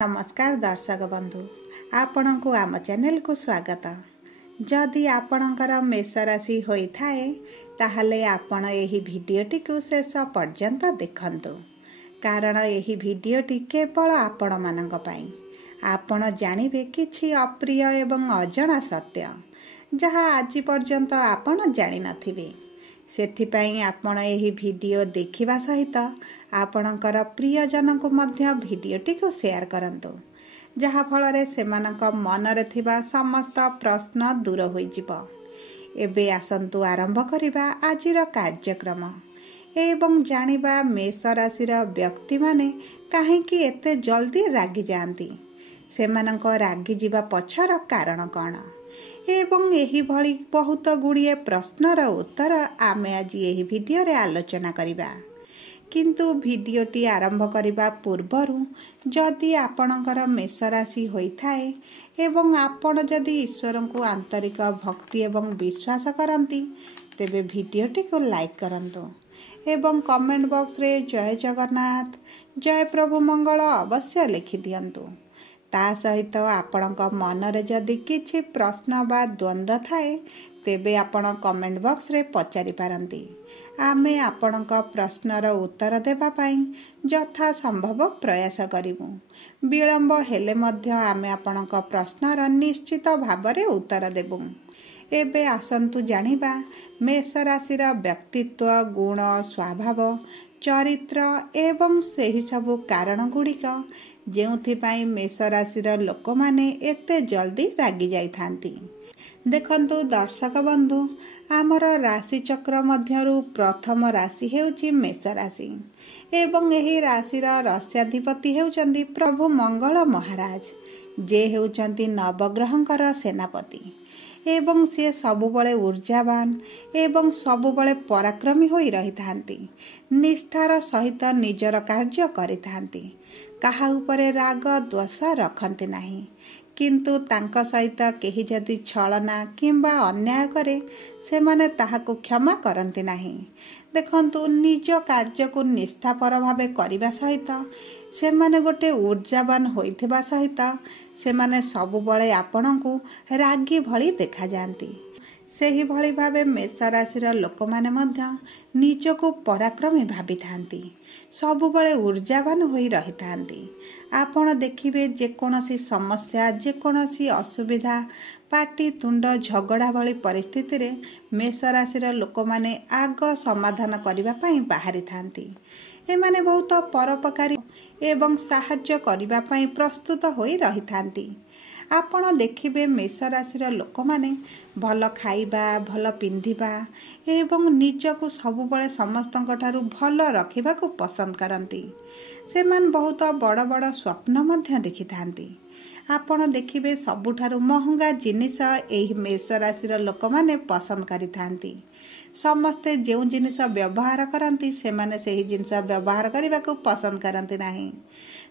नमस्कार दर्शक बंधु, आपण को आम चैनल को स्वागत। जदि आपणकर मेष राशि होइथाए ताहले आपण एही भिडियोटी को शेष पर्यंत देखंतु, कारण एही भिडियोटी केवल आपण मानक पई। आपण जानिबे किछि अप्रिय एवं अजଣା सत्य जहा आज पर्यंत आपण जानि नथिबे। सेथिपाई आपण एही भिडियो देखिबा सहित आपणकर प्रियजन को मध्य भिडियोटी को शेयर करंतु, जहा फलरे सेमानक मनरे थिबा समस्त प्रश्न दूर होई जिवो। एबे आसंतु आरंभ करिबा आजिर कार्यक्रम एवं जानिबा मेष राशिर व्यक्ति माने काहेकि एते जल्दी रागी जांती, सेमानक रागी जिबा पछर कारण कौन एवं एही भली बहुत गुड़िए प्रश्नर उत्तर आमे आज एही भिडियो रे आलोचना करिबा। किंतु भिडियोटी आरंभ करिबा पूर्वरु जदि आपणकर मेष राशि होइथाए एवं आपण जदि ईश्वर को आंतरिक भक्ति एवं विश्वास करंती तेबे भिडियोटी को लाइक करंतु एवं कमेंट बॉक्स रे जय जगन्नाथ जय प्रभु मंगल अवश्य लिखि दियंतु। ता सहित आपणक मनरे जदि किछि प्रश्न बा द्वंद्व थाए तेबे आपण कमेंट बॉक्स रे पचारि पारंती। आमे आपणक प्रश्नर उत्तर देबा पई यथा संभव प्रयास करिवु। विलंब हेले मध्य आमे आपणक प्रश्नर निश्चित भाबरे उत्तर देबु। एबे आसंतु जानिबा मेष राशिर व्यक्तित्व गुण स्वभाव चरित्र एवं सही सबु कारण गुड़िक जेउथिपाई मेष राशिर लोक माने एते जल्दी रागी जाई थांती। देखंतु दर्शक बंधु, आमर राशि चक्र मध्यरु प्रथम राशि हेउची मेष राशि एवं एही राशिर रस्याधिपति हेउचंदी प्रभु मंगल महाराज, जे हेउचंदी नवग्रहंकर सेनापति एवं सी सबुबले ऊर्जावान एवं सबुबले पराक्रमी होई रही थांती। निष्ठार सहित निजर कार्य करि थांती, काहा उपरे राग द्वेष रखंती नाही। किंतु तांका सहित केही जदि छलना किंबा अन्याय करे सेमाने ताहाकु क्षमा करंती नाही। देखंतु निज कार्य को निष्ठापर भावे करिबा सहित सेमाने गोटे ऊर्जावान होइथिबा सहित सेमाने सबुबले आपणकु रागी भली देखा जांती। सेही भली भावे मेष राशिर लोक माने मध्य निजको पराक्रमी भाबी थांती, सबुबले ऊर्जावान होई रही थांती। आपण देखिबे जेकोनसी समस्या जेकोनसी असुविधा पाटी तुंड झगड़ा भली परिस्थिति रे मेष राशिर लोक माने आग समाधान करिबा पई बाहरी थांती। एमाने बहुत परोपकारी एवं साहाय्य करिबा पई प्रस्तुत होई रही थांती। आपण देखिबे मेष राशिर लोक माने भल खाइबा भल पिंधिबा एवं निजको सबुबले समस्तଙ୍କ ठारू भल रखिबाकू पसंद करंती। सेमान बहुत बड़ बड़ स्वप्न मध्य देखि थांती। आपण देखिबे सबुठारू महंगा जिनिस एही मेष राशिर लोक माने पसंद करि थांती। समस्ते जेउ जिनिस व्यवहार करंती सेमाने सेही जिनिस व्यवहार करिबाकू पसंद करंती नाही।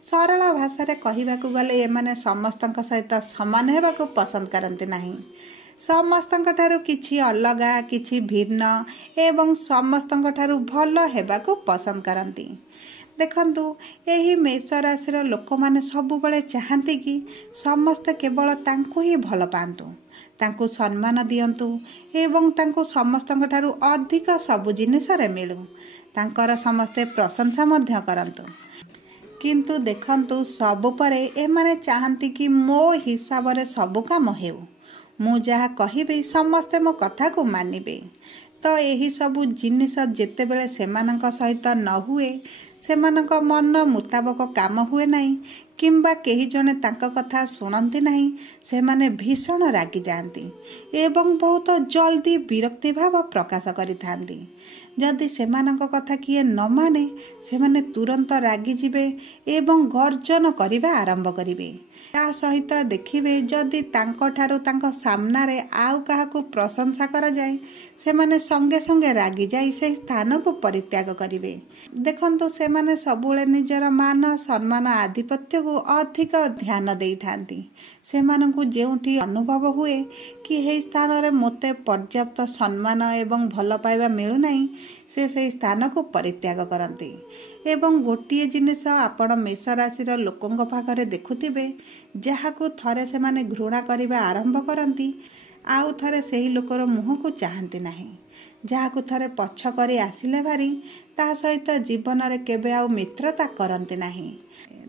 सरल भाषा रे कहिबाकू गले एमाने समस्तଙ୍କ सहित समान हेबाकू पसंद करंती नाही। समस्तଙ୍କ ठारू किछि अलगा किछि भिन्न एवं समस्तଙ୍କ ठारू भल हेबाकू पसंद करंती। देखंतु एही मेष राशिर लोक माने सबुबले चाहंती कि समस्त केवल तांकू ही भल पांतु, तांकू सम्मान दियंतु एवं तांकू समस्तଙ୍କ ठारू अधिक सबु जिनिस रे मिलु, तांकर समस्ते प्रशंसा मध्य करंतु। किंतु देखंतु सबु परे एमाने चाहंती कि मो हिसाब रे सबु काम हेउ, मु जहा कहिबे समस्ते मो कथा को मानिबे। तो एही सबु जिनिस जेतेबेले सेमानंक सहित न हुए सेमानंक मन मुताबक काम हुए नहीं किंबा केही जने तांक कथा सुनंती नहीं, सेमाने भीषण रागी जांती एवं बहुत जल्दी विरक्ति भाव प्रकाश करि थांती। जदि सेमानंक कथा किए न माने सेमाने तुरंत रागी जिबे एवं गर्जन करिबा आरंभ करिबे। ता सहित देखिबे जदि तांक ठारू तांक सामना रे आउ काहाकू प्रशंसा करा जाए सेमाने संगे संगे रागी जाई से स्थान को परित्याग करिबे। देखंतु सेमाने सबुले निजर मान सम्मान आधिपत्य को अधिक ध्यान देई थांती। सेमानंकु जेउठी अनुभव हुए कि हे स्थान रे मोते पर्याप्त सम्मान एवं भल पाइबा मिलु नाही से स्थान को परित्याग करंती एवं गोटे जिनिस आपण मेष राशि लोकों पाखरे देखुथिबे जहाकू थरे से माने घृणा करबा आरंभ करती आउ थरे सही लोकर मुह को चाहती नहीं जहाकू थरे पछ करी आसिले भारी ता सहित जीवन रे केबे आउ मित्रता करती नहीं।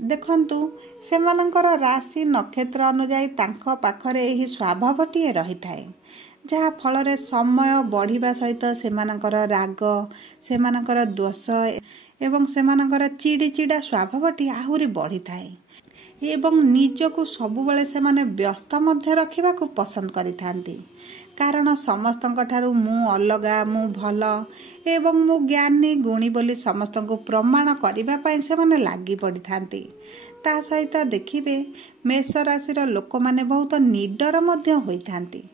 देखंतु सेमानंकर राशि नक्षत्र अनुजाई तांको पाखरे एही स्वभावटीए रही थाए जहा फल समय बढ़िबा सहित सेमानंकर राग सेमानंकर दोष एवं सेमानंकर चिड़चिड़ा स्वभावटी आहुरी बढ़ी थाए एवं निजको सबुबले सेमाने व्यस्त मध्य रखिबा को पसंद करिथांती कारण समस्तंक ठारू मु अलगा मु भल एवं मु ज्ञानी गुणी बोली समस्त को प्रमाण करिबा पई सेमाने लागी पड़ी थांती। ता सहित देखिबे मेष राशि लोक माने बहुत निडर मध्य होई थांती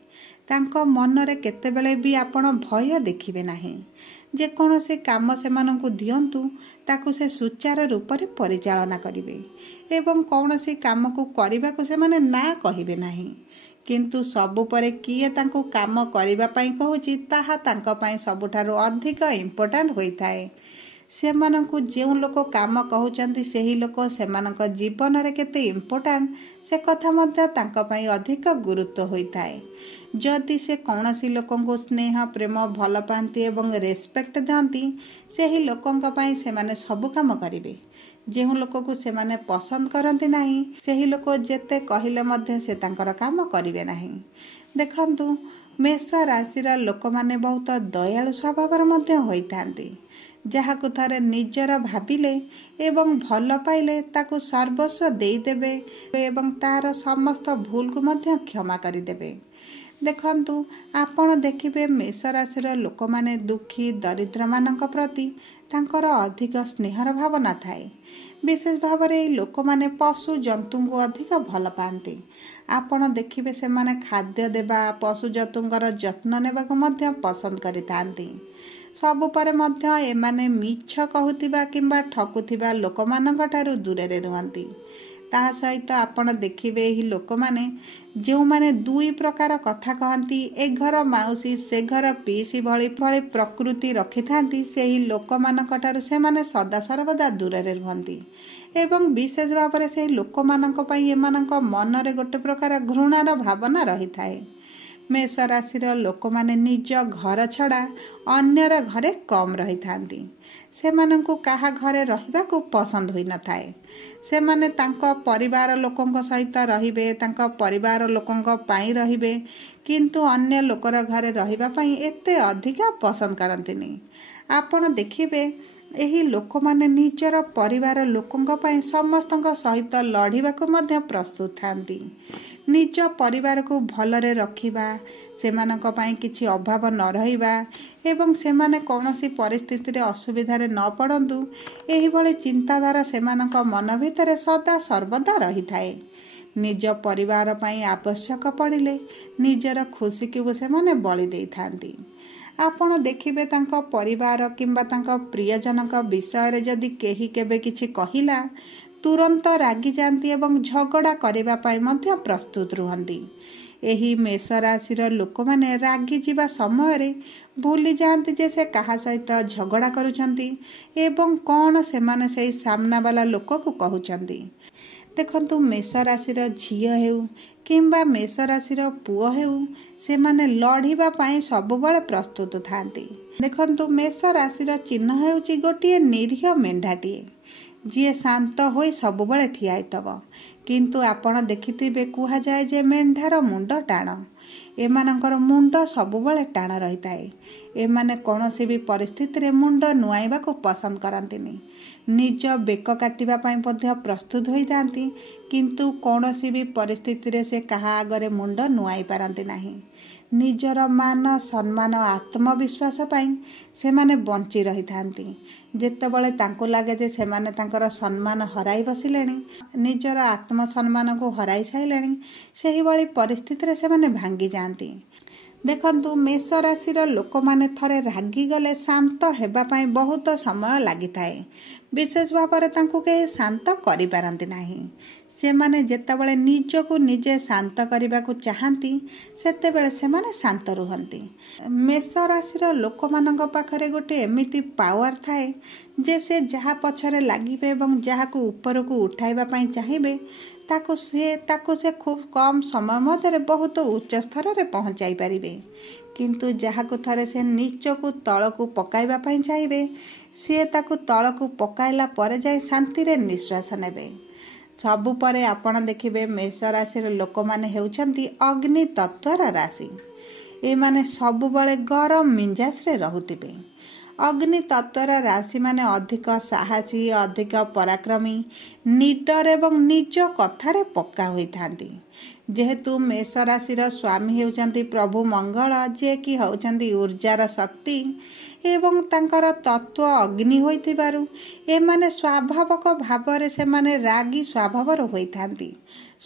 तांको मन रे केतेबेले भी आपण भय देखिबे नाही जे कौनसी काम सेमानंकु दियंतु ताकु से सुचारू रूप रे परिचालना करिवे एवं कौनसी काम को करबा को से माने ना कहिबे नाही किंतु सबु परे किए तांको काम करिबा पई कहूची ताहा तांको पई सबुठारो अधिक इम्पोर्टेंट होई थाए सेमानंकु जेउ लोक काम कहउचंती सेही लोक सेमानंक जीवन रे केते इम्पोर्टेंट से कथा मध्य तांको पई अधिक गुरुत्व होई थाए जदि से कौनसी लोकंको स्नेह प्रेम भल पाती एवं रेस्पेक्ट दियंती सेही लोकंक पई सेमाने सब काम करिवे जेहु लोक को सेमाने पसंद करती नहीं सेही लोक जेते कहिले मध्य से तांकर काम करिवे नहीं। देखंतु मेष राशिर लोक माने बहुत दयालु स्वभावर मध्य होइथांती जहाकू थरे निजर भाविले एवं भल पाइले ताकू सर्वस्व देदेवे एवं तार समस्त भूल को मध्य क्षमा करिदेवे। देखंतु आपण देखिबे मेष राशिर लोक माने दुखी दरिद्र मानक प्रति तांकर अधिक स्नेहर भावना थाए विशेष भाव में लोक माने पशु जंतु को अधिक भल पाती आपण देखिबे से माने खाद्य देबा पशु जंतुंकर जत्न नेबा को मध्य पसंद करितांती सबु परे मध्य एमाने मिछ कहूतिबा किंबा ठकुतिबा लोक मानक ठारू दूरे रे रहंती ता सहित आपण देखिबे एही लोक माने जो माने दुई प्रकार कथा कहती ए घर माउसी से घर पीसी भली भली प्रकृति रखि थांती सेही लोक मानक ठारू से माने सदा सर्वदा दूर रे रहंती एवं विशेष भाव में से लोक मानक पई एमानक मन रे गोटे प्रकार घृणार भावना रही थाए। मेष राशि लोक माने निज घर छड़ा अन्यर घरे कम रही थांती सेमानंकु काहा घरे रहिबा को पसंद होई न थाए सेमाने तांको परिवार लोकंक सहित रहिबे तांको परिवार लोकंक पाई रहिबे किंतु अन्य लोकर घरे रहिबा पई एते अधिका पसंद करंतिनी। आपण देखिबे एही लोक माने निजर परिवार लोकंक पई समस्तंक सहित लढिबाको मध्य प्रस्तुत थांती निज परिवार को भलरे रखिबा सेमानक पई किछि अभाव न रहिबा एवं सेमाने कौनसी परिस्थिति रे असुविधा रे न पड़ंतु एही भली चिंताधारा सेमानक मन भितरे सदा सर्वदा रही थाए निज परिवार पई आवश्यक पड़िले निजर खुशी को सेमाने बलि देई थांती। आपण देखिबे तांको परिवार किंबा तांको प्रियजनक विषय रे जदि केही केबे किछि कहिला तुरंत रागी जाती एवं झगड़ा करबा पई मध्य प्रस्तुत रुहंती एही मेष राशि लोक माने रागी जीवा समय रे भूली जाती जे से कहा सहित झगड़ा करुचंती एवं कौन से माने से सामना वाला लोक को कहउचंती। देखंतु मेष राशि झियो हेउ किंबा मेष राशि पुओ हेउ से माने लढ़िबा पई सबुबले प्रस्तुत थांती। देखंतु मेष राशि चिन्ह हेउची गोटिए निरीह मेंढाटिए जी शांत होई सबुबले ठियाइतब किंतु आपण देखिथिबे कुहा जाए जे मेंढार मुंड टाण एमानंकर मुंड सबुबले टाण रही थाए एमाने कौनसी भी परिस्थिति रे मुंड नुआइबा को पसंद करंतिनी निज बेक काटिबा पई मध्य प्रस्तुत होई थांती किंतु कौनसी भी परिस्थिति रे से कहा आगरे मुंड नुआई पारंती नाही निजर मान सम्मान आत्मविश्वास पाई से माने बंची रही थांती जेतेबेले तांको लागे जे से माने तांकर सम्मान हराई बसिलेनी निजर आत्मसम्मान को हराई साइलेनी सेही भली परिस्थिति रे से माने भांगी जाती। देखंतु मेष राशि लोक माने थरे रागी गले शांत हेबा पाई बहुत समय लागि थाए विशेष भाव में तांको के शांत करि पारंती नाही ସେମାନେ ଯେତେବେଳେ ନିଜକୁ ନିଜେ ଶାନ୍ତ କରିବାକୁ ଚାହାନ୍ତି ସେତେବେଳେ ସେମାନେ ଶାନ୍ତ ରୁହନ୍ତି। ମେଷ ରାଶିର ଲୋକମାନଙ୍କ ପାଖରେ ଗୋଟେ ଏମିତି ପାୱାର ଥାଏ ଯେ ସେ ଯାହା ପଛରେ ଲାଗିବେ ଏବଂ ଯାହାକୁ ଉପରକୁ ଉଠାଇବା ପାଇଁ ଚାହିଁବେ ତାକୁ ସେ ଖୁବ୍ କମ୍ ସମୟ ମଧ୍ୟରେ ବହୁତ ଉଚ୍ଚ ସ୍ତରରେ ପହଞ୍ଚାଇ ପାରିବେ। କିନ୍ତୁ ଯାହାକୁ ଥରେ ସେ ନିଚକୁ ତଳକୁ ପକାଇବା ପାଇଁ ଚାହିଁବେ ସିଏ ତାକୁ ତଳକୁ ପକାଇଲା ପରେ ଯାଇ ଶାନ୍ତିରେ ନିଶ୍ୱାସ ନେବେ। ସବୁ ପରେ ଆପଣ ଦେଖିବେ ମେଷ ରାଶିର ଲୋକମାନେ ହେଉଛନ୍ତି ଅଗ୍ନି ତତ୍ତ୍ୱର ରାଶି। ଏମାନେ ସବୁବେଳେ ଗରମ ମିଞ୍ଜାସରେ ରହୁଥିବେ। ଅଗ୍ନି ତତ୍ତ୍ୱର ରାଶିମାନେ ଅଧିକ ସାହସୀ, ଅଧିକ ପରାକ୍ରମୀ, ନିଡର ଏବଂ ନିଜ କଥାରେ ପକ୍କା ହୋଇଥାନ୍ତି। ଯେହେତୁ ମେଷ ରାଶିର ସ୍ୱାମୀ ହେଉଛନ୍ତି ପ୍ରଭୁ ମଙ୍ଗଳ, ଯିଏକି ହେଉଛନ୍ତି ଉର୍ଜାର ଶକ୍ତି ଏବଂ ତାଙ୍କର ତତ୍ତ୍ୱ ଅଗ୍ନି ହୋଇଥିବାରୁ ଏମାନେ ସ୍ୱାଭାବିକ ଭାବରେ ସେମାନେ ରାଗି ସ୍ୱଭାବର ହୋଇଥାନ୍ତି।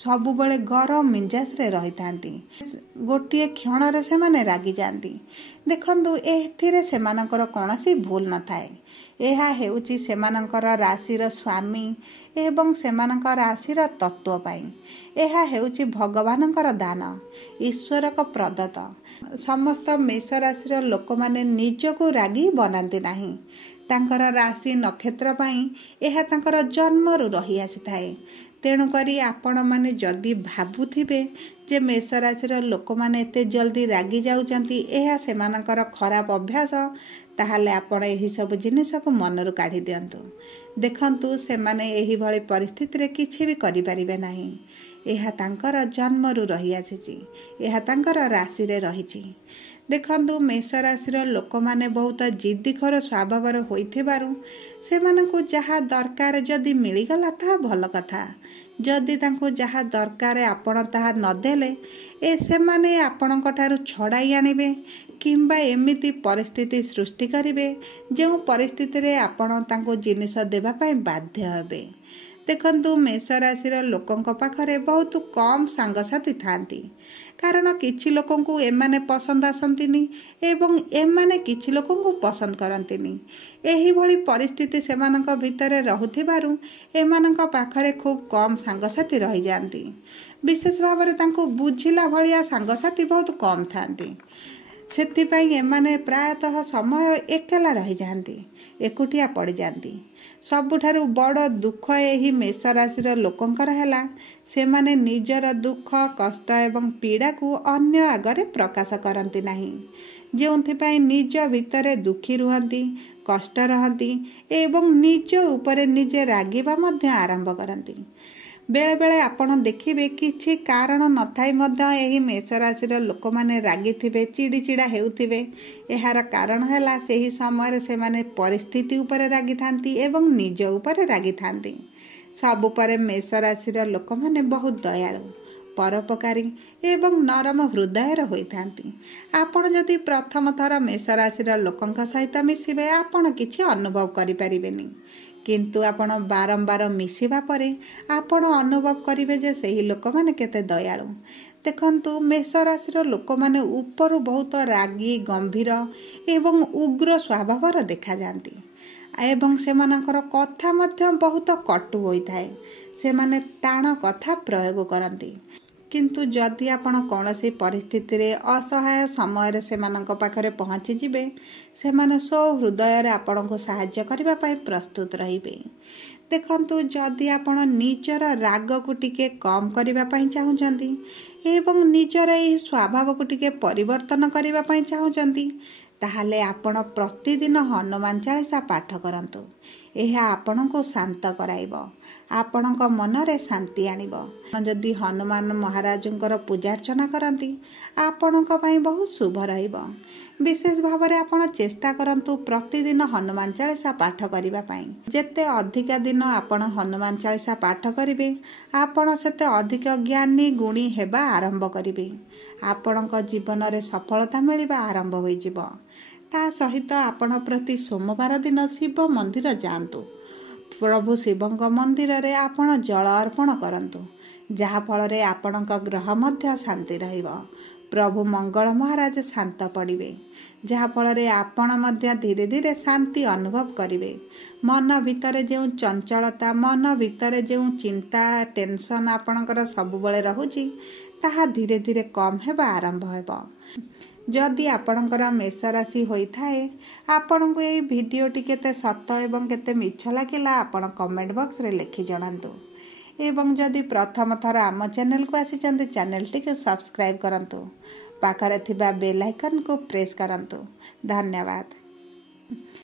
ସବୁବେଳେ ଗରମ ମିଞ୍ଜାସରେ ରହିଥାନ୍ତି। ଗୋଟିଏ କ୍ଷଣରେ ସେମାନେ ରାଗିଯାଆନ୍ତି। ଦେଖନ୍ତୁ, ଏଥିରେ ସେମାନଙ୍କର କୌଣସି ଭୁଲ ନଥାଏ। ଏହା ହେଉଛି ସେମାନଙ୍କର ରାଶିର ସ୍ୱାମୀ ଏବଂ ସେମାନଙ୍କ ରାଶିର ତତ୍ତ୍ୱ ପାଇଁ। ଏହା ହେଉଛି ଭଗବାନଙ୍କର ଦାନ, ଈଶ୍ୱରଙ୍କ ପ୍ରଦତ୍ତ। ସମସ୍ତ ମେଷ ରାଶିର ଲୋକମାନେ ନିଜକୁ ରାଗି ବନାନ୍ତି ନାହିଁ। ତାଙ୍କର ରାଶି ନକ୍ଷତ୍ର ପାଇଁ ଏହା ତାଙ୍କର ଜନ୍ମରୁ ରହି ଆସିଥାଏ। ତେଣୁକରି ଆପଣମାନେ ଯଦି ଭାବୁଥିବେ ଯେ ମେଷ ରାଶିର ଲୋକମାନେ ଏତେ ଜଲ୍ଦି ରାଗି ଯାଉଛନ୍ତି, ଏହା ସେମାନଙ୍କର ଖରାପ ଅଭ୍ୟାସ, ତାହେଲେ ଆପଣ ଏହିସବୁ ଜିନିଷକୁ ମନରୁ କାଢ଼ି ଦିଅନ୍ତୁ। ଦେଖନ୍ତୁ, ସେମାନେ ଏହିଭଳି ପରିସ୍ଥିତିରେ କିଛି ବି କରିପାରିବେ ନାହିଁ। ଏହା ତାଙ୍କର ଜନ୍ମରୁ ରହିଆସିଛି। ଏହା ତାଙ୍କର ରାଶିରେ ରହିଛି। ଦେଖନ୍ତୁ, ମେଷ ରାଶିର ଲୋକମାନେ ବହୁତ ଜିଦ୍ଦିଖୋର ସ୍ୱଭାବର ହୋଇଥିବାରୁ ସେମାନଙ୍କୁ ଯାହା ଦରକାର ଯଦି ମିଳିଗଲା ତାହା ଭଲ କଥା। ଯଦି ତାଙ୍କୁ ଯାହା ଦରକାର ଆପଣ ତାହା ନଦେଲେ ସେମାନେ ଆପଣଙ୍କ ଠାରୁ ଛଡ଼ାଇ ଆଣିବେ କିମ୍ବା ଏମିତି ପରିସ୍ଥିତି ସୃଷ୍ଟି କରିବେ ଯେଉଁ ପରିସ୍ଥିତିରେ ଆପଣ ତାଙ୍କୁ ଜିନିଷ ଦେବା ପାଇଁ ବାଧ୍ୟ ହେବେ। ଦେଖନ୍ତୁ, ମେଷ ରାଶିର ଲୋକଙ୍କ ପାଖରେ ବହୁତ କମ୍ ସାଙ୍ଗସାଥି ଥାଆନ୍ତି। କାରଣ କିଛି ଲୋକଙ୍କୁ ଏମାନେ ପସନ୍ଦ ଆସନ୍ତିନି ଏବଂ ଏମାନେ କିଛି ଲୋକଙ୍କୁ ପସନ୍ଦ କରନ୍ତିନି। ଏହିଭଳି ପରିସ୍ଥିତି ସେମାନଙ୍କ ଭିତରେ ରହୁଥିବାରୁ ଏମାନଙ୍କ ପାଖରେ ଖୁବ୍ କମ୍ ସାଙ୍ଗସାଥି ରହିଯାଆନ୍ତି। ବିଶେଷ ଭାବରେ ତାଙ୍କୁ ବୁଝିଲା ଭଳିଆ ସାଙ୍ଗସାଥି ବହୁତ କମ୍ ଥାଆନ୍ତି। ସେଥିପାଇଁ ଏମାନେ ପ୍ରାୟତଃ ସମୟ ଏକଲା ରହିଯାଆନ୍ତି, ଏକୁଟିଆ ପଡ଼ିଯାଆନ୍ତି। ସବୁଠାରୁ ବଡ଼ ଦୁଃଖ ଏହି ମେଷ ରାଶିର ଲୋକଙ୍କର ହେଲା ସେମାନେ ନିଜର ଦୁଃଖ, କଷ୍ଟ ଏବଂ ପୀଡ଼ାକୁ ଅନ୍ୟ ଆଗରେ ପ୍ରକାଶ କରନ୍ତି ନାହିଁ। ଯେଉଁଥିପାଇଁ ନିଜ ଭିତରେ ଦୁଃଖୀ ରୁହନ୍ତି, କଷ୍ଟ ରହନ୍ତି ଏବଂ ନିଜ ଉପରେ ନିଜେ ରାଗିବା ମଧ୍ୟ ଆରମ୍ଭ କରନ୍ତି। ବେଳେବେଳେ ଆପଣ ଦେଖିବେ କିଛି କାରଣ ନଥାଇ ମଧ୍ୟ ଏହି ମେଷ ରାଶିର ଲୋକମାନେ ରାଗିଥିବେ, ଚିଡ଼ିଚିଡ଼ା ହେଉଥିବେ। ଏହାର କାରଣ ହେଲା ସେହି ସମୟରେ ସେମାନେ ପରିସ୍ଥିତି ଉପରେ ରାଗିଥାନ୍ତି ଏବଂ ନିଜ ଉପରେ ରାଗିଥାନ୍ତି। ସବୁ ପରେ ମେଷ ରାଶିର ଲୋକମାନେ ବହୁତ ଦୟାଳୁ, ପରୋପକାରୀ ଏବଂ ନରମ ହୃଦୟର ହୋଇଥାନ୍ତି। ଆପଣ ଯଦି ପ୍ରଥମ ଥର ମେଷ ରାଶିର ଲୋକଙ୍କ ସହିତ ମିଶିବେ ଆପଣ କିଛି ଅନୁଭବ କରିପାରିବେନି। କିନ୍ତୁ ଆପଣ ବାରମ୍ବାର ମିଶିବା ପରେ ଆପଣ ଅନୁଭବ କରିବେ ଯେ ସେହି ଲୋକମାନେ କେତେ ଦୟାଳୁ। ଦେଖନ୍ତୁ, ମେଷ ରାଶିର ଲୋକମାନେ ଉପରୁ ବହୁତ ରାଗି, ଗମ୍ଭୀର ଏବଂ ଉଗ୍ର ସ୍ୱଭାବର ଦେଖାଯାଆନ୍ତି ଏବଂ ସେମାନଙ୍କର କଥା ମଧ୍ୟ ବହୁତ କଟୁ ହୋଇଥାଏ। ସେମାନେ ଟାଣ କଥା ପ୍ରୟୋଗ କରନ୍ତି। କିନ୍ତୁ ଯଦି ଆପଣ କୌଣସି ପରିସ୍ଥିତିରେ ଅସହାୟ ସମୟରେ ସେମାନଙ୍କ ପାଖରେ ପହଞ୍ଚିଯିବେ ସେମାନେ ସହୃଦୟରେ ଆପଣଙ୍କୁ ସାହାଯ୍ୟ କରିବା ପାଇଁ ପ୍ରସ୍ତୁତ ରହିବେ। ଦେଖନ୍ତୁ, ଯଦି ଆପଣ ନିଜର ରାଗକୁ ଟିକେ କମ୍ କରିବା ପାଇଁ ଚାହୁଁଛନ୍ତି ଏବଂ ନିଜର ଏହି ସ୍ୱଭାବକୁ ଟିକେ ପରିବର୍ତ୍ତନ କରିବା ପାଇଁ ଚାହୁଁଛନ୍ତି, ତାହେଲେ ଆପଣ ପ୍ରତିଦିନ ହନୁମାନ ଚାଳିଶା ପାଠ କରନ୍ତୁ। ଏହା ଆପଣଙ୍କୁ ଶାନ୍ତ କରାଇବ, ଆପଣଙ୍କ ମନରେ ଶାନ୍ତି ଆଣିବ। ଯଦି ହନୁମାନ ମହାରାଜଙ୍କର ପୂଜାର୍ଚ୍ଚନା କରନ୍ତି ଆପଣଙ୍କ ପାଇଁ ବହୁତ ଶୁଭ ରହିବ। ବିଶେଷ ଭାବରେ ଆପଣ ଚେଷ୍ଟା କରନ୍ତୁ ପ୍ରତିଦିନ ହନୁମାନ ଚାଳିଶା ପାଠ କରିବା ପାଇଁ। ଯେତେ ଅଧିକା ଦିନ ଆପଣ ହନୁମାନ ଚାଳିଶା ପାଠ କରିବେ ଆପଣ ସେତେ ଅଧିକ ଜ୍ଞାନୀ, ଗୁଣୀ ହେବା ଆରମ୍ଭ କରିବେ। ଆପଣଙ୍କ ଜୀବନରେ ସଫଳତା ମିଳିବା ଆରମ୍ଭ ହୋଇଯିବ। ତା ସହିତ ଆପଣ ପ୍ରତି ସୋମବାର ଦିନ ଶିବ ମନ୍ଦିର ଯାଆନ୍ତୁ। ପ୍ରଭୁ ଶିବଙ୍କ ମନ୍ଦିରରେ ଆପଣ ଜଳ ଅର୍ପଣ କରନ୍ତୁ, ଯାହାଫଳରେ ଆପଣଙ୍କ ଗ୍ରହ ମଧ୍ୟ ଶାନ୍ତି ରହିବ। प्रभु मंगल महाराज शांत पड़े जहाँफल आपण मध्य धीरे धीरे शांति अनुभव करेंगे। मन भितर जो चंचलता मन भितर जो चिंता टेंशन आपणकर सबुबले रहुची ताहा धीरे धीरे कम हेबा आरंभ हेबो। जदि आपणकर मेष राशि होइथाए आपण को यही भिडियोटी केते सत एवं केते मिछ लागिला आपण कमेंट बॉक्स रे लिखि जणांतु। एवं जदि प्रथम थर आम चैनल को आसी चैनल टी को सब्सक्राइब करंतु पाखरे थिबा बेल आइकन को प्रेस करंतु। धन्यवाद।